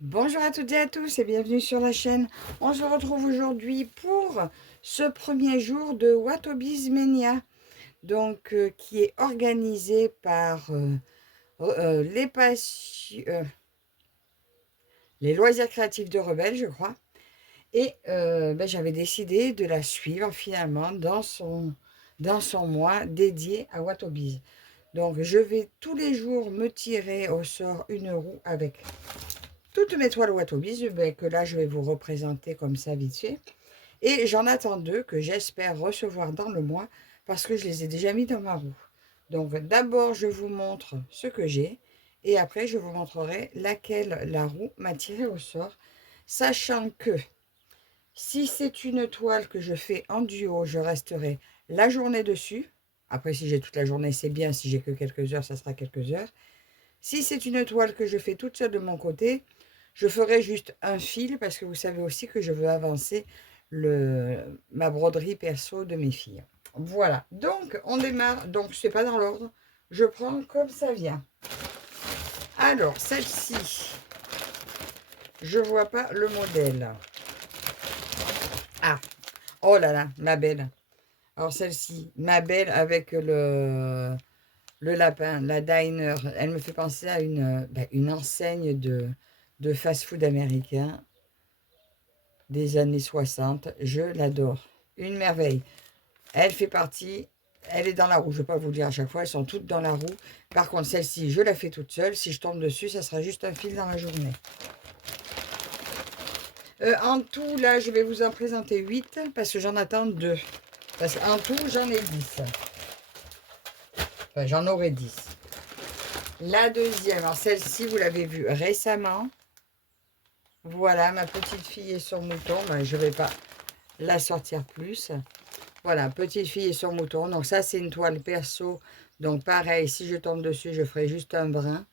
Bonjour à toutes et à tous et bienvenue sur la chaîne. On se retrouve aujourd'hui pour ce premier jour de Watobiz Mania, donc qui est organisé par les loisirs créatifs de Rebelle, je crois. Et j'avais décidé de la suivre finalement dans son mois dédié à Watobiz. Donc je vais tous les jours me tirer au sort une roue avec toutes mes toiles Watobiz, que là je vais vous représenter comme ça vite fait. Et j'en attends deux que j'espère recevoir dans le mois parce que je les ai déjà mis dans ma roue. Donc d'abord je vous montre ce que j'ai et après je vous montrerai laquelle la roue m'a tiré au sort. Sachant que si c'est une toile que je fais en duo, je resterai la journée dessus. Après si j'ai toute la journée c'est bien, si j'ai que quelques heures ça sera quelques heures. Si c'est une toile que je fais toute seule de mon côté, je ferai juste un fil parce que vous savez aussi que je veux avancer ma broderie perso de mes filles. Voilà, donc on démarre. Donc c'est pas dans l'ordre, je prends comme ça vient. Alors celle-ci, je vois pas le modèle. Ah, oh là là, ma belle. Alors celle-ci, ma belle avec le lapin, la diner, elle me fait penser à une enseigne de fast-food américain des années 60. Je l'adore. Une merveille. Elle fait partie, elle est dans la roue. Je ne vais pas vous le dire à chaque fois, elles sont toutes dans la roue. Par contre, celle-ci, je la fais toute seule. Si je tombe dessus, ça sera juste un fil dans la journée. En tout, là, je vais vous en présenter 8 parce que j'en attends 2. Parce qu'en tout, j'en ai 10. Enfin, j'en aurai 10. La deuxième, alors celle-ci, vous l'avez vue récemment. Voilà, ma petite fille et son mouton. Ben, je ne vais pas la sortir plus. Voilà, petite fille et son mouton. Donc ça, c'est une toile perso. Donc pareil, si je tombe dessus, je ferai juste un brin.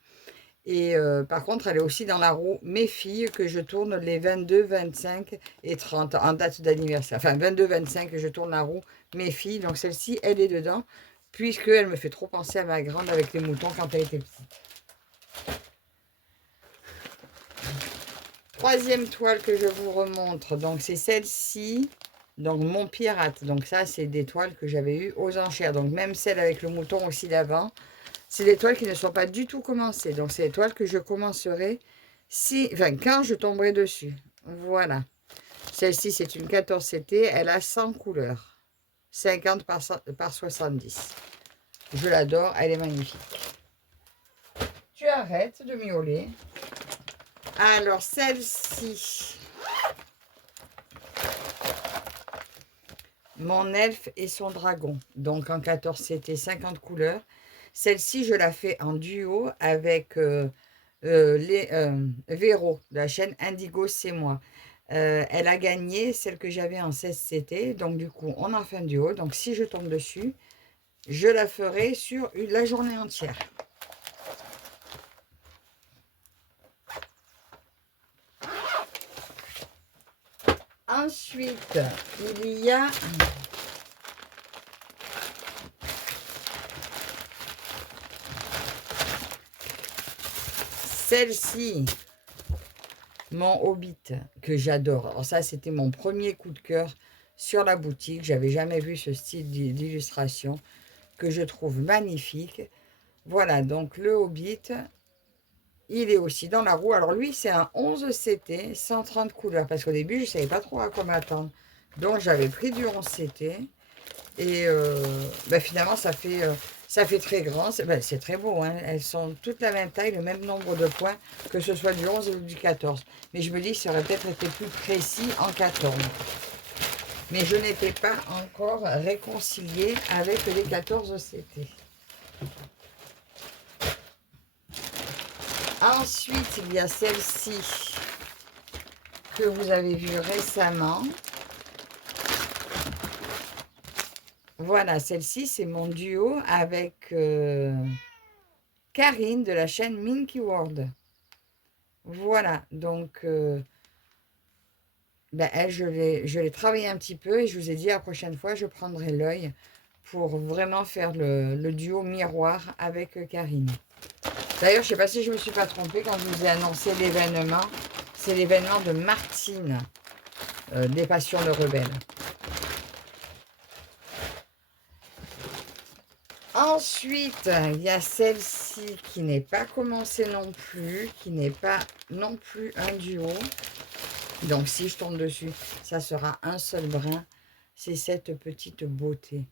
Et par contre, elle est aussi dans la roue Mes filles que je tourne les 22, 25 et 30 en date d'anniversaire. Enfin, 22, 25 que je tourne la roue Mes filles. Donc celle-ci, elle est dedans puisqu'elle me fait trop penser à ma grande avec les moutons quand elle était petite. Troisième toile que je vous remontre, donc c'est celle-ci, donc mon pirate. Donc ça, c'est des toiles que j'avais eues aux enchères. Donc même celle avec le mouton aussi d'avant, c'est des toiles qui ne sont pas du tout commencées. Donc c'est des toiles que je commencerai quand je tomberai dessus. Voilà. Celle-ci, c'est une 14 CT, elle a 100 couleurs. 50 par 70. Je l'adore, elle est magnifique. Tu arrêtes de miauler. Alors, celle-ci, mon elfe et son dragon. Donc, en 14 CT, 50 couleurs. Celle-ci, je la fais en duo avec Véro, de la chaîne Indigo, c'est moi. Elle a gagné celle que j'avais en 16 CT. Donc, du coup, on en fait un duo. Donc, si je tombe dessus, je la ferai sur la journée entière. Ensuite, il y a celle-ci, mon Hobbit, que j'adore. Alors ça, c'était mon premier coup de cœur sur la boutique. J'avais jamais vu ce style d'illustration que je trouve magnifique. Voilà, donc le Hobbit, il est aussi dans la roue. Alors lui, c'est un 11 CT, 130 couleurs. Parce qu'au début, je ne savais pas trop à quoi m'attendre. Donc j'avais pris du 11 CT. Et finalement, ça fait très grand. C'est très beau. Hein. Elles sont toutes la même taille, le même nombre de points, que ce soit du 11 ou du 14. Mais je me dis que ça aurait peut-être été plus précis en 14. Mais je n'étais pas encore réconciliée avec les 14 CT. Ensuite, il y a celle-ci que vous avez vue récemment. Voilà, celle-ci, c'est mon duo avec Karine de la chaîne Minky World. Voilà, donc elle, je l'ai travaillé un petit peu et je vous ai dit la prochaine fois, je prendrai l'œil pour vraiment faire le duo miroir avec Karine. D'ailleurs, je ne sais pas si je ne me suis pas trompée quand je vous ai annoncé l'événement. C'est l'événement de Martine, des Passions de Rebelle. Ensuite, il y a celle-ci qui n'est pas commencée non plus, qui n'est pas non plus un duo. Donc, si je tombe dessus, ça sera un seul brin. C'est cette petite beauté.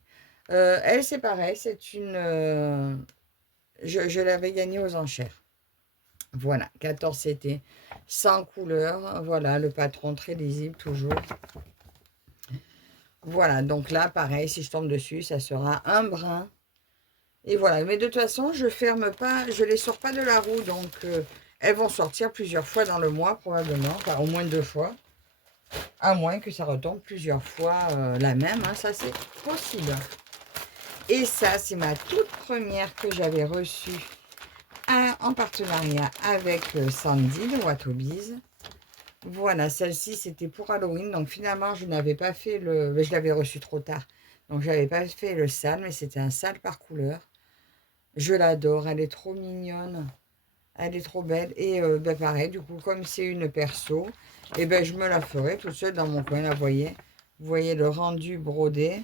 Elle, c'est pareil, c'est une... je l'avais gagnée aux enchères. Voilà, 14 CT, 100 couleurs. Voilà, le patron très lisible toujours. Voilà, donc là, pareil, si je tombe dessus, ça sera un brin. Et voilà, mais de toute façon, je ferme pas, je les sors pas de la roue, donc elles vont sortir plusieurs fois dans le mois, probablement, enfin au moins 2 fois. À moins que ça retombe plusieurs fois la même, hein, ça c'est possible. Et ça, c'est ma toute première que j'avais reçue en partenariat avec Sandy de Watobiz. Voilà, celle-ci, c'était pour Halloween. Donc, finalement, je n'avais pas fait le... Je l'avais reçu trop tard. Donc, je n'avais pas fait le sale, mais c'était un sale par couleur. Je l'adore. Elle est trop mignonne. Elle est trop belle. Et ben, pareil, du coup, comme c'est une perso, et ben, je me la ferai toute seule dans mon coin. Là, vous voyez le rendu brodé.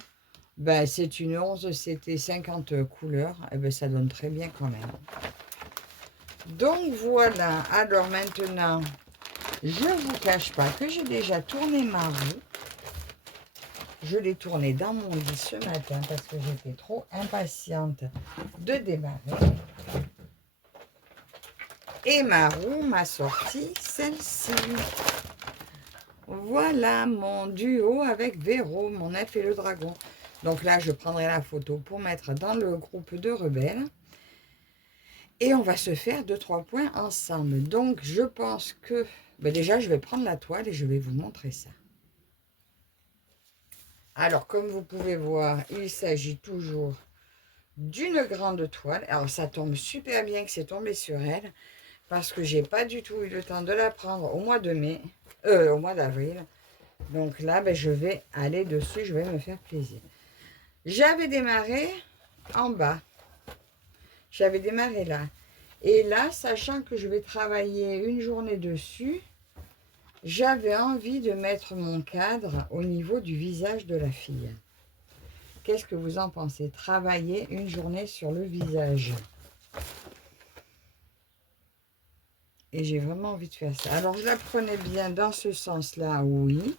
Ben, c'est une 11, c'était 50 couleurs. Et ben, ça donne très bien quand même. Donc, voilà. Alors, maintenant... Je ne vous cache pas que j'ai déjà tourné ma roue. Je l'ai tournée dans mon lit ce matin parce que j'étais trop impatiente de démarrer. Et ma roue m'a sorti celle-ci. Voilà mon duo avec Véro, mon elfe et le dragon. Donc là, je prendrai la photo pour mettre dans le groupe de rebelles. Et on va se faire 2-3 points ensemble. Donc, je pense que... Ben déjà, je vais prendre la toile et je vais vous montrer ça. Alors, comme vous pouvez voir, il s'agit toujours d'une grande toile. Alors, ça tombe super bien que c'est tombé sur elle, parce que j'ai pas du tout eu le temps de la prendre au mois de mai, au mois d'avril. Donc là, ben, je vais aller dessus, je vais me faire plaisir. J'avais démarré en bas. J'avais démarré là. Et là, sachant que je vais travailler une journée dessus, j'avais envie de mettre mon cadre au niveau du visage de la fille. Qu'est-ce que vous en pensez? Travailler une journée sur le visage. Et j'ai vraiment envie de faire ça. Alors, je la prenais bien dans ce sens-là, oui.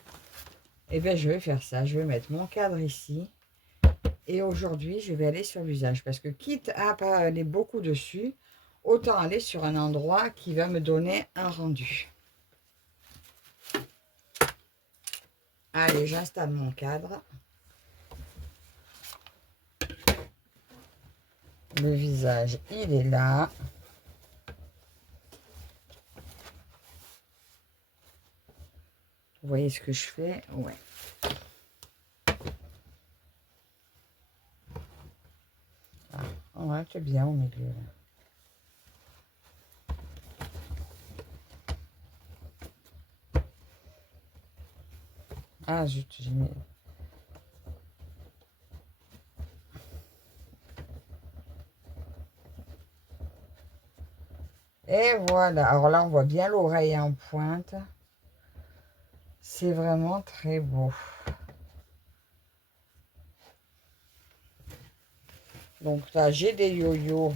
Et bien, je vais faire ça. Je vais mettre mon cadre ici. Et aujourd'hui, je vais aller sur le visage. Parce que quitte à pas aller beaucoup dessus, autant aller sur un endroit qui va me donner un rendu. Allez, j'installe mon cadre. Le visage, il est là. Vous voyez ce que je fais? Ouais. Ouais, c'est bien au milieu là. Ah zut, j'ai mis... Et voilà. Alors là, on voit bien l'oreille en pointe. C'est vraiment très beau. Donc là, j'ai des yo-yo.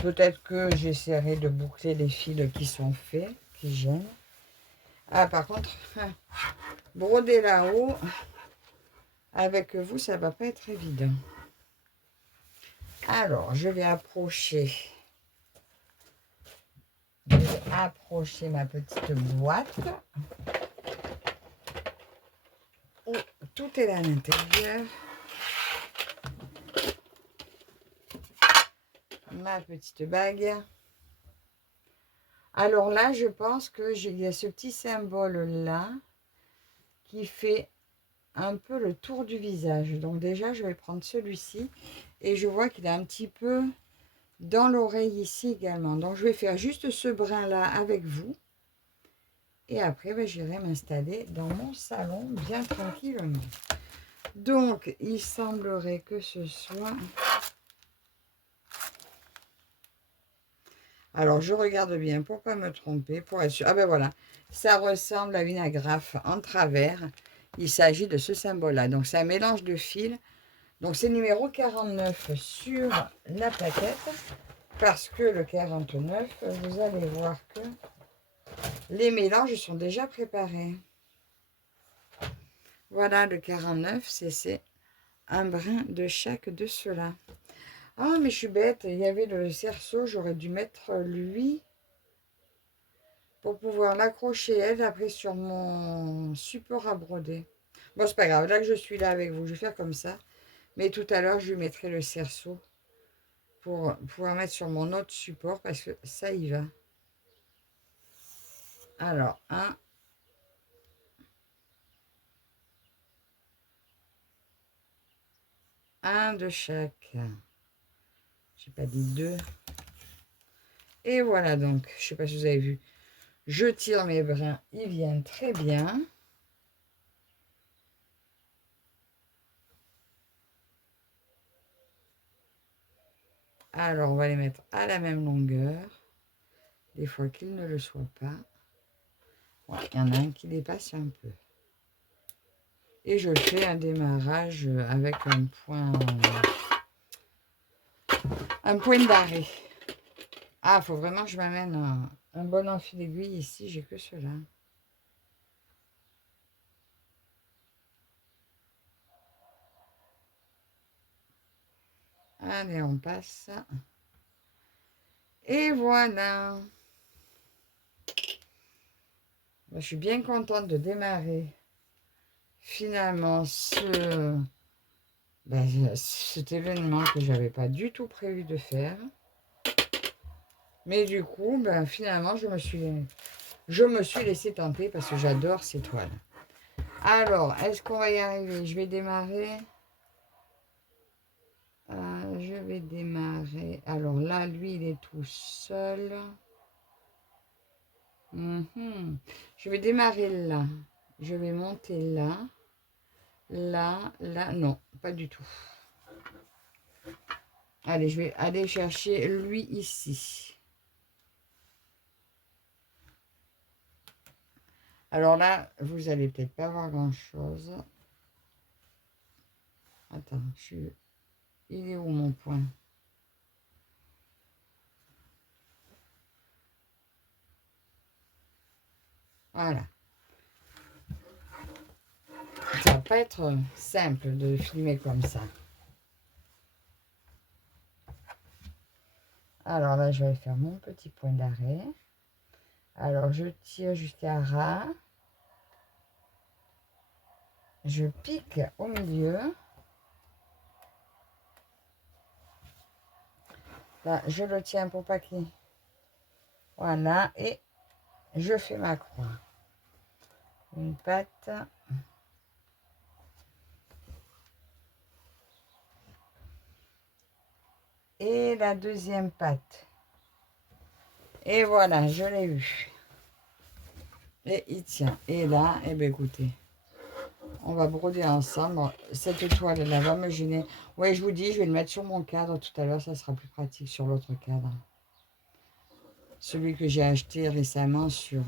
Peut-être que j'essaierai de boucler les fils qui sont faits, qui gênent. Ah, par contre, broder là-haut, avec vous, ça va pas être évident. Alors, je vais approcher ma petite boîte. Où tout est là à l'intérieur. Ma petite bague. Alors là, je pense que il y a ce petit symbole là qui fait un peu le tour du visage. Donc déjà, je vais prendre celui-ci et je vois qu'il est un petit peu dans l'oreille ici également. Donc je vais faire juste ce brin là avec vous et après ben, j'irai m'installer dans mon salon bien tranquillement. Donc il semblerait que ce soit... Alors, je regarde bien pour pas me tromper, pour être sûr. Ah ben voilà, ça ressemble à une agrafe en travers. Il s'agit de ce symbole-là. Donc, c'est un mélange de fils. Donc, c'est numéro 49 sur la plaquette. Parce que le 49, vous allez voir que les mélanges sont déjà préparés. Voilà, le 49, c'est un brin de chaque de ceux-là. Ah, mais je suis bête, il y avait le cerceau, j'aurais dû mettre lui pour pouvoir l'accrocher, elle, après sur mon support à broder. Bon, c'est pas grave, là que je suis là avec vous, je vais faire comme ça. Mais tout à l'heure, je lui mettrai le cerceau pour pouvoir mettre sur mon autre support parce que ça y va. Alors, un de chaque. J'ai pas dit deux. Et voilà donc, je sais pas si vous avez vu. Je tire mes brins, ils viennent très bien. Alors, on va les mettre à la même longueur. Des fois qu'ils ne le soient pas. Voilà, il y en a un qui dépasse un peu. Et je fais un démarrage avec un point d'arrêt. Ah, il faut vraiment que je m'amène un bon enfil d'aiguille ici. J'ai que cela. Allez, on passe. Et voilà. Je suis bien contente de démarrer finalement cet événement que j'avais pas du tout prévu de faire. Mais du coup, finalement, je me suis laissé tenter parce que j'adore ces toiles. Alors, est-ce qu'on va y arriver? Je vais démarrer. Je vais démarrer. Alors là, lui, il est tout seul. Je vais démarrer là. Je vais monter là. Là, là. Non, pas du tout. Allez, je vais aller chercher lui ici. Alors là, vous allez peut-être pas voir grand-chose. Attends, il est où mon point? Voilà. Ça va pas être simple de filmer comme ça. Alors là, je vais faire mon petit point d'arrêt. Alors, je tire jusqu'à ras. Je pique au milieu. Là, je le tiens pour pas qu'il... Voilà, et je fais ma croix. Une patte. Et la deuxième patte. Et voilà, je l'ai eu. Et il tient. Et là, eh bien écoutez, on va broder ensemble. Cette toile, elle va me gêner. Ouais, je vous dis, je vais le mettre sur mon cadre tout à l'heure. Ça sera plus pratique sur l'autre cadre. Celui que j'ai acheté récemment sur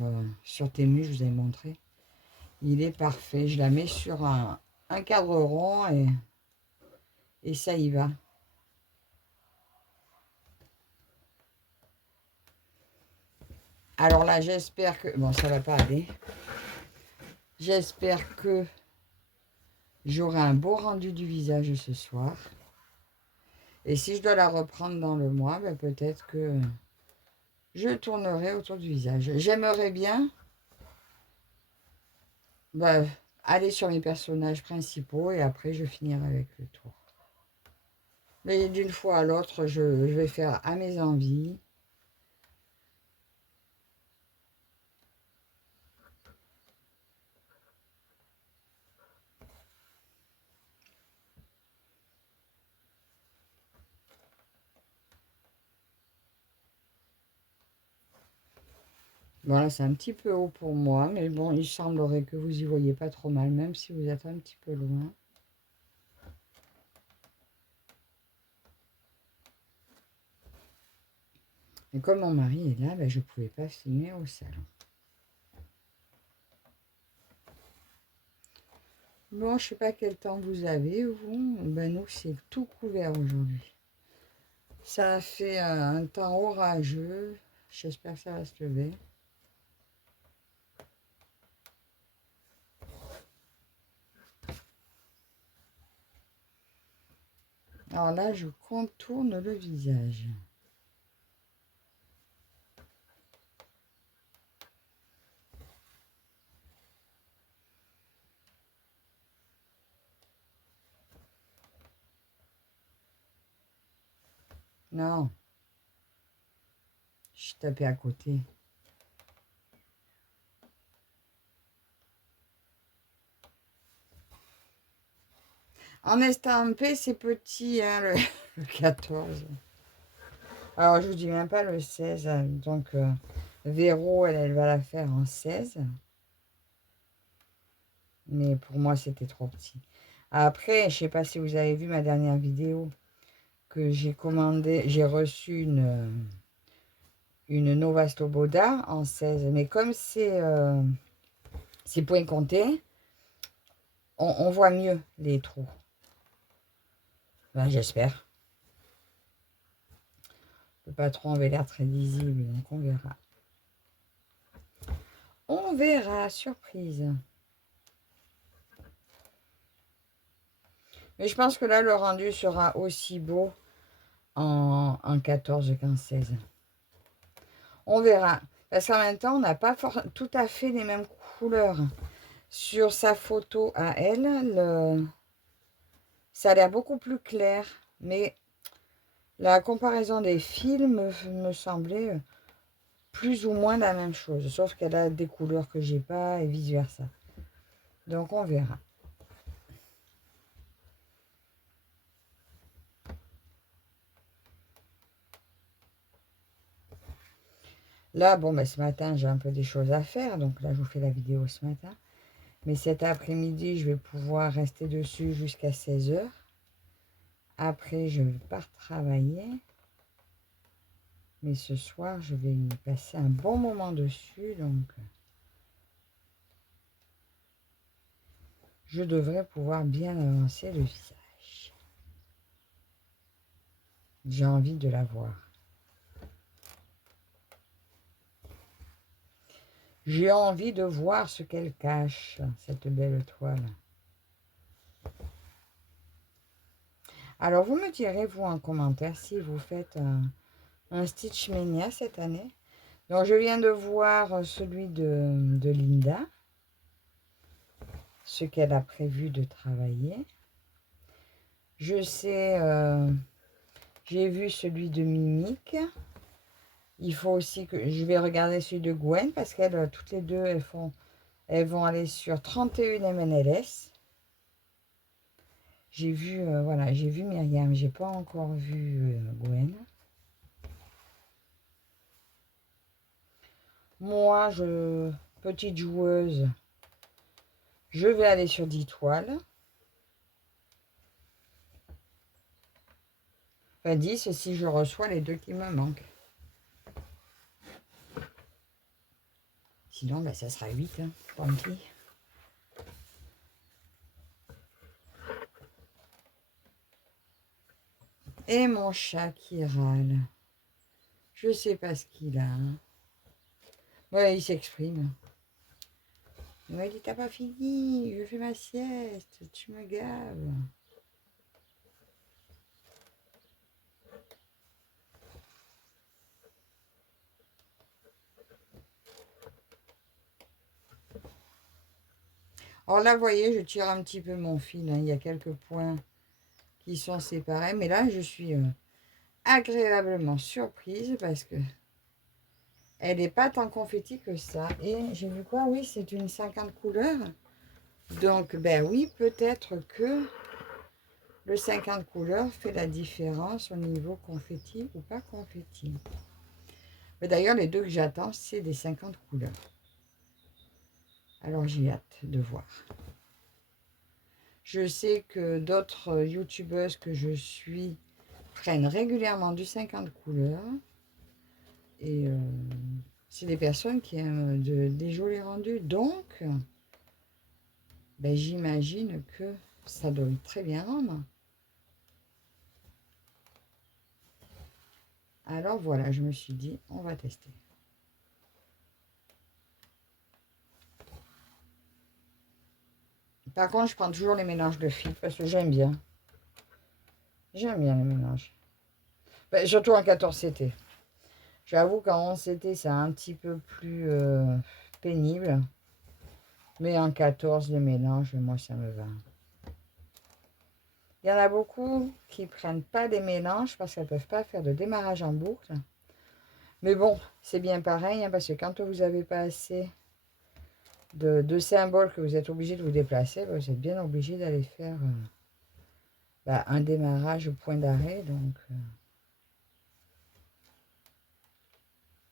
Temu, je vous avais montré. Il est parfait. Je la mets sur un cadre rond et ça y va. Alors là, j'espère que... Bon, ça va pas aller. J'espère que j'aurai un beau rendu du visage ce soir. Et si je dois la reprendre dans le mois, peut-être que je tournerai autour du visage. J'aimerais bien aller sur mes personnages principaux et après je finirai avec le tour. Mais d'une fois à l'autre, je vais faire à mes envies. Voilà, c'est un petit peu haut pour moi, mais bon, il semblerait que vous y voyez pas trop mal, même si vous êtes un petit peu loin. Et comme mon mari est là, ben, je ne pouvais pas filmer au salon. Bon, je ne sais pas quel temps vous avez, vous. Ben, nous, c'est tout couvert aujourd'hui. Ça a fait un temps orageux. J'espère que ça va se lever. Alors là, je contourne le visage. Non, je suis tapé à côté. En estampé, c'est petit, hein, le 14. Alors, je vous dis même pas le 16. Donc, Véro, elle va la faire en 16. Mais pour moi, c'était trop petit. Après, je sais pas si vous avez vu ma dernière vidéo que j'ai commandé. J'ai reçu une Nova Sloboda en 16. Mais comme c'est point compté, on voit mieux les trous. Ben, j'espère. Le patron avait l'air très lisible, donc on verra. On verra, surprise. Mais je pense que là, le rendu sera aussi beau en 14, 15, 16. On verra. Parce qu'en même temps, on n'a pas tout à fait les mêmes couleurs. Sur sa photo à elle, ça a l'air beaucoup plus clair. Mais la comparaison des films me semblait plus ou moins la même chose. Sauf qu'elle a des couleurs que j'ai pas et vice-versa. Donc, on verra. Là, bon, ben, ce matin, j'ai un peu des choses à faire. Donc là, je vous fais la vidéo ce matin. Mais cet après-midi, je vais pouvoir rester dessus jusqu'à 16 h. Après, je pars travailler. Mais ce soir, je vais y passer un bon moment dessus. Donc, je devrais pouvoir bien avancer le visage. J'ai envie de la voir. J'ai envie de voir ce qu'elle cache, cette belle toile. Alors, vous me direz, vous, en commentaire, si vous faites un Stitch Mania cette année. Donc, je viens de voir celui de Linda, ce qu'elle a prévu de travailler. Je sais, j'ai vu celui de Mimique. Il faut aussi que je vais regarder celui de Gwen parce qu'elles, toutes les deux, elles vont aller sur 31 MNLS. J'ai vu, voilà, j'ai vu Myriam, j'ai pas encore vu Gwen. Moi, petite joueuse, je vais aller sur 10 toiles. Enfin, 10 si je reçois les deux qui me manquent. Sinon, ben, ça sera 8, hein, tant pis. Et mon chat qui râle. Je sais pas ce qu'il a. Ouais, il s'exprime. Il m'a dit, t'as pas fini, je fais ma sieste, tu me gaves. Alors là, vous voyez, je tire un petit peu mon fil, hein. Il y a quelques points qui sont séparés. Mais là, je suis agréablement surprise parce que elle n'est pas tant confetti que ça. Et j'ai vu quoi? Oui, c'est une 50 couleurs. Donc, ben oui, peut-être que le 50 couleurs fait la différence au niveau confetti ou pas confetti. Mais d'ailleurs, les deux que j'attends, c'est des 50 couleurs. Alors, j'ai hâte de voir. Je sais que d'autres youtubeuses que je suis prennent régulièrement du 50 couleurs. Et c'est des personnes qui aiment des jolis rendus. Donc, ben, j'imagine que ça doit très bien rendre. Alors voilà, je me suis dit, on va tester. Par contre, je prends toujours les mélanges de fil parce que j'aime bien. J'aime bien les mélanges. Ben, surtout en 14CT. J'avoue qu'en 11CT, c'est un petit peu plus pénible. Mais en 14, les mélanges, moi, ça me va. Il y en a beaucoup qui ne prennent pas des mélanges parce qu'elles ne peuvent pas faire de démarrage en boucle. Mais bon, c'est bien pareil, hein, parce que quand vous n'avez pas assez de symboles que vous êtes obligé de vous déplacer, vous êtes bien obligé d'aller faire un démarrage au point d'arrêt. Donc,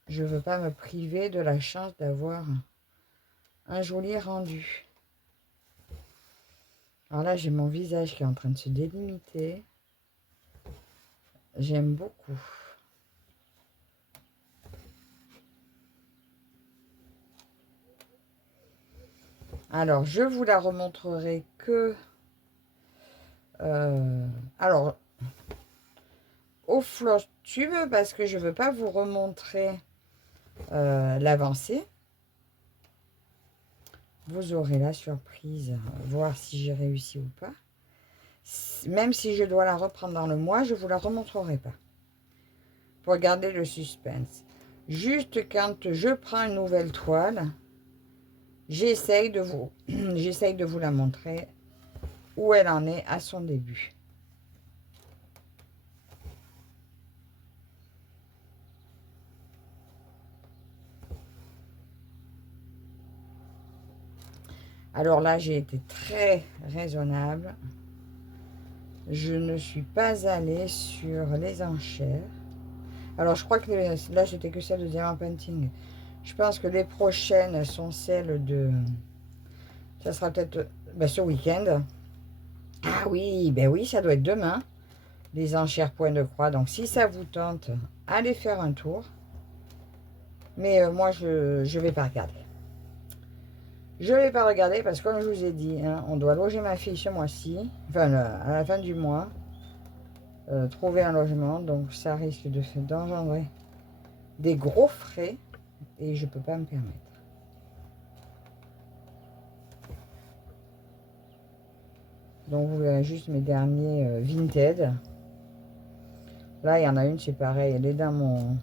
je ne veux pas me priver de la chance d'avoir un joli rendu. Alors là, j'ai mon visage qui est en train de se délimiter. J'aime beaucoup. Alors, je vous la remontrerai que... alors, au floss tube, parce que je ne veux pas vous remontrer l'avancée. Vous aurez la surprise, voir si j'ai réussi ou pas. Même si je dois la reprendre dans le mois, je ne vous la remontrerai pas. Pour garder le suspense. Juste quand je prends une nouvelle toile, j'essaye de vous la montrer où elle en est à son début. Alors là, j'ai été très raisonnable. Je ne suis pas allée sur les enchères. Alors, je crois que là, j'étais que celle de Diamant Painting. Je pense que les prochaines sont celles de... Ça sera peut-être ce week-end. Ah oui, ben oui, ça doit être demain. Les enchères point de croix. Donc, si ça vous tente, allez faire un tour. Mais moi, je ne vais pas regarder. Je ne vais pas regarder parce que, comme je vous ai dit, hein, on doit loger ma fille ce mois-ci. Enfin, à la fin du mois. Trouver un logement. Donc, ça risque d'engendrer des gros frais. Et je ne peux pas me permettre. Donc, vous verrez juste mes derniers Vinted. Là, il y en a une, c'est pareil. Elle est dans mon...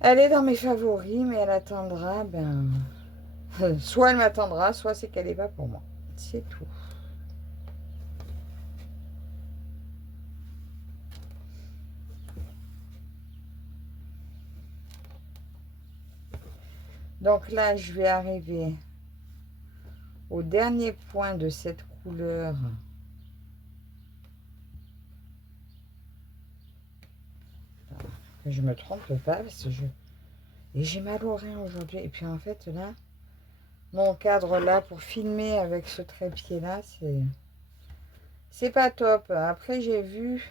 Elle est dans mes favoris, mais elle attendra, soit elle m'attendra, soit c'est qu'elle n'est pas pour moi. C'est tout. Donc là, je vais arriver au dernier point de cette couleur. Que je me trompe pas, parce que et j'ai mal au rein aujourd'hui. Et puis en fait, là, mon cadre là, pour filmer avec ce trépied là, c'est pas top. Après, j'ai vu...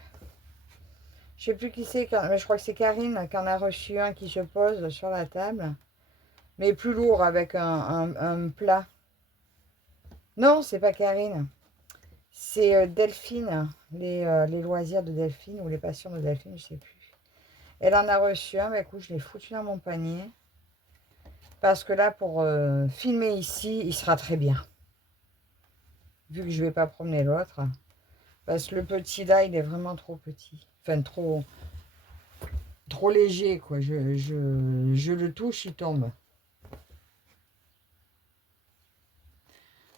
Je sais plus qui c'est, mais je crois que c'est Karine qui en a reçu un qui se pose sur la table. Mais plus lourd avec un plat. Non, c'est pas Karine. C'est Delphine. Les loisirs de Delphine ou les passions de Delphine, je sais plus. Elle en a reçu un. Bah, écoute, je l'ai foutu dans mon panier. Parce que là, pour filmer ici, il sera très bien. Vu que je ne vais pas promener l'autre. Parce que le petit là, il est vraiment trop petit. Enfin, trop léger, quoi. Je le touche, il tombe.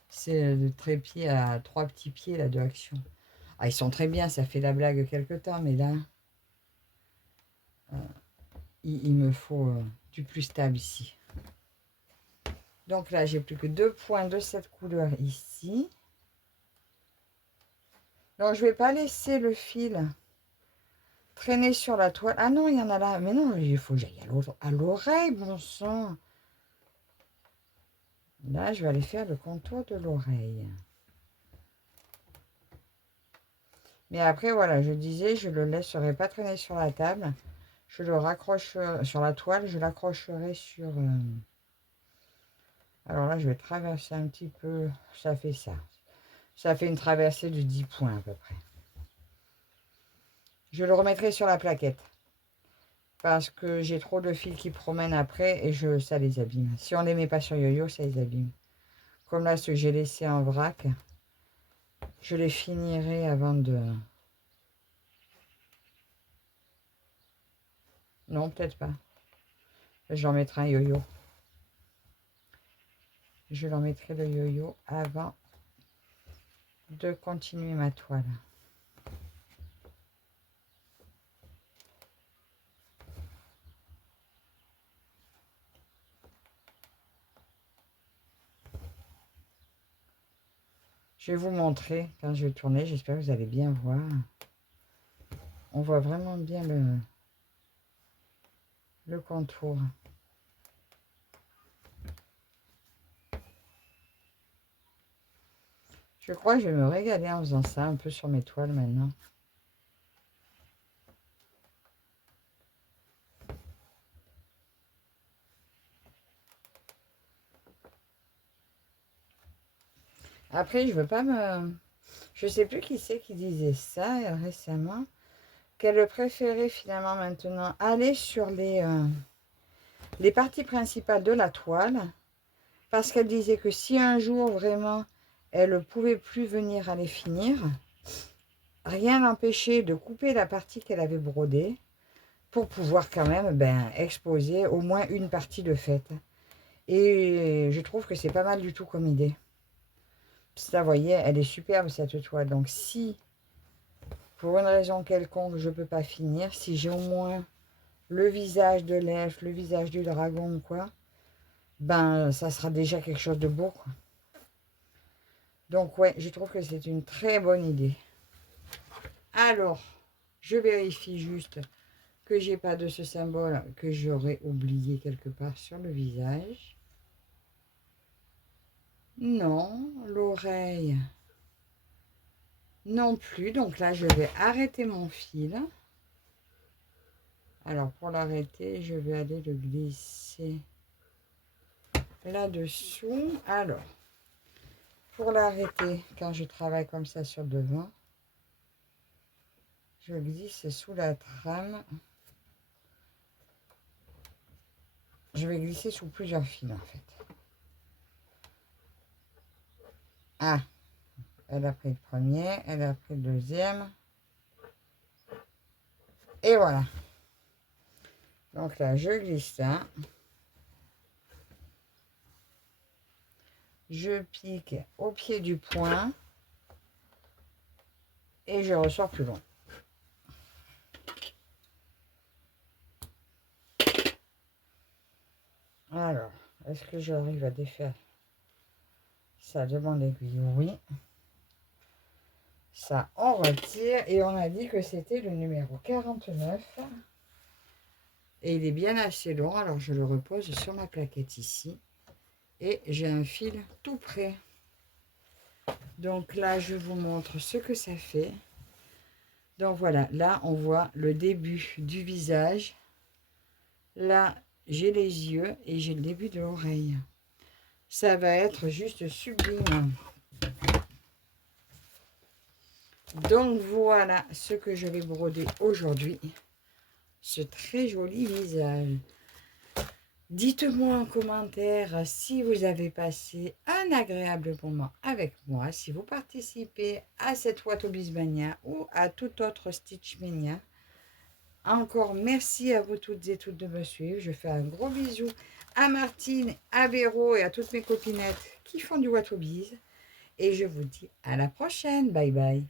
C'est le trépied à 3 petits pieds là de Action. Ah, ils sont très bien, ça fait la blague quelque temps, mais là, il me faut du plus stable ici. Donc là, j'ai plus que 2 points de cette couleur ici. Donc, je ne vais pas laisser le fil traîner sur la toile. Ah non, il y en a là. Mais non, il faut que j'aille à l'oreille, bon sang. Là, je vais aller faire le contour de l'oreille. Mais après, voilà, je disais, je ne le laisserai pas traîner sur la table. je le raccroche sur la toile, je l'accrocherai sur... alors là, je vais traverser un petit peu, ça fait ça. Ça fait une traversée de 10 points à peu près. Je le remettrai sur la plaquette. Parce que j'ai trop de fils qui promènent après et ça les abîme. Si on ne les met pas sur yo-yo, ça les abîme. Comme là, ce que j'ai laissé en vrac, je les finirai avant de... Non, peut-être pas. J'en mettrai un yo-yo. Je leur mettrai le yo-yo avant de continuer ma toile. Je vais vous montrer quand je vais tourner. J'espère que vous allez bien voir. On voit vraiment bien le contour. Je crois que je vais me régaler en faisant ça un peu sur mes toiles maintenant. Après, je veux pas me... Je sais plus qui c'est qui disait ça récemment. Qu'elle préférait finalement maintenant aller sur les parties principales de la toile. Parce qu'elle disait que si un jour vraiment elle ne pouvait plus venir à les finir, rien n'empêchait de couper la partie qu'elle avait brodée pour pouvoir quand même exposer au moins une partie de fête. Et je trouve que c'est pas mal du tout comme idée. Ça, vous voyez, elle est superbe cette toile. Donc si, pour une raison quelconque, je ne peux pas finir, si j'ai au moins le visage de l'elfe, le visage du dragon ou quoi, ça sera déjà quelque chose de beau, quoi. Donc ouais, je trouve que c'est une très bonne idée. Alors, je vérifie juste que j'ai pas de ce symbole que j'aurais oublié quelque part sur le visage. Non, l'oreille non plus. Donc là, je vais arrêter mon fil. Alors, pour l'arrêter, je vais aller le glisser là-dessous. Alors, pour l'arrêter, quand je travaille comme ça sur devant, je glisse sous la trame. Je vais glisser sous plusieurs fils en fait. Ah, elle a pris le premier, elle a pris le deuxième. Et voilà. Donc là, je glisse ça. Je pique au pied du point. Et je ressors plus loin. Alors, est-ce que j'arrive à défaire ça de mon aiguille? Oui. Ça, on retire. Et on a dit que c'était le numéro 49. Et il est bien assez long. Alors, je le repose sur ma plaquette ici. Et j'ai un fil tout prêt. Donc là, je vous montre ce que ça fait. Donc voilà, là, on voit le début du visage. Là, j'ai les yeux et j'ai le début de l'oreille. Ça va être juste sublime. Donc voilà ce que je vais broder aujourd'hui. Ce très joli visage. Dites-moi en commentaire si vous avez passé un agréable moment avec moi, si vous participez à cette Watobise Mania ou à toute autre Stitch Mania. Encore merci à vous toutes et toutes de me suivre. Je fais un gros bisou à Martine, à Véro et à toutes mes copinettes qui font du Watobise. Et je vous dis à la prochaine. Bye bye.